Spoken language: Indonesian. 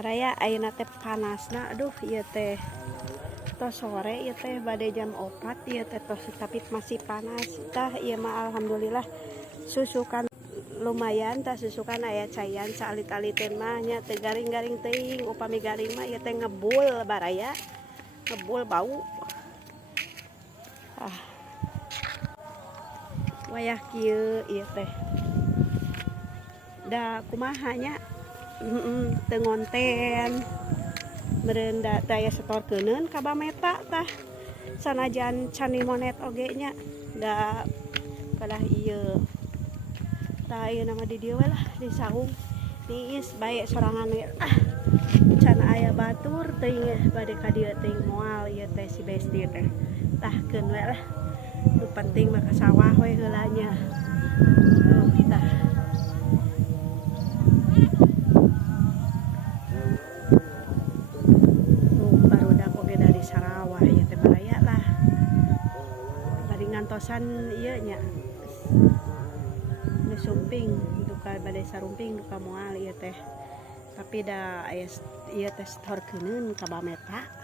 Baraya ayeuna teh panasna, aduh ieu teh tos sore ieu teh bade jam 4 ieu teh tos tapi masih panas tah ieu mah alhamdulillah susukan lumayan tah susukan aya cayan saalit-aliteun mah nya teu garing-garing teuing upami garing mah ieu teh ngebul baraya ngebul bau wayah kieu ieu teh da kumaha nya teu ngonten meureun da daya setorkeuneun ka Bameta tah sanajan cani monet oge nya da kalah ieu tah ayeuna mah di dieu we lah di saung niis bae sorangan we can aya batur teuing bade ka dieu teuing moal ieu teh si Besti teh tah keun we lah nu penting mah ka sawah we heula nya tah barudak oge dari Sarawah ieu teh baraya lah bari ngantosan ieu nya nu sumping duka bade sarumping duka moal ieu teh tapi da aya ieu teh setorkeuneun ka Bameta.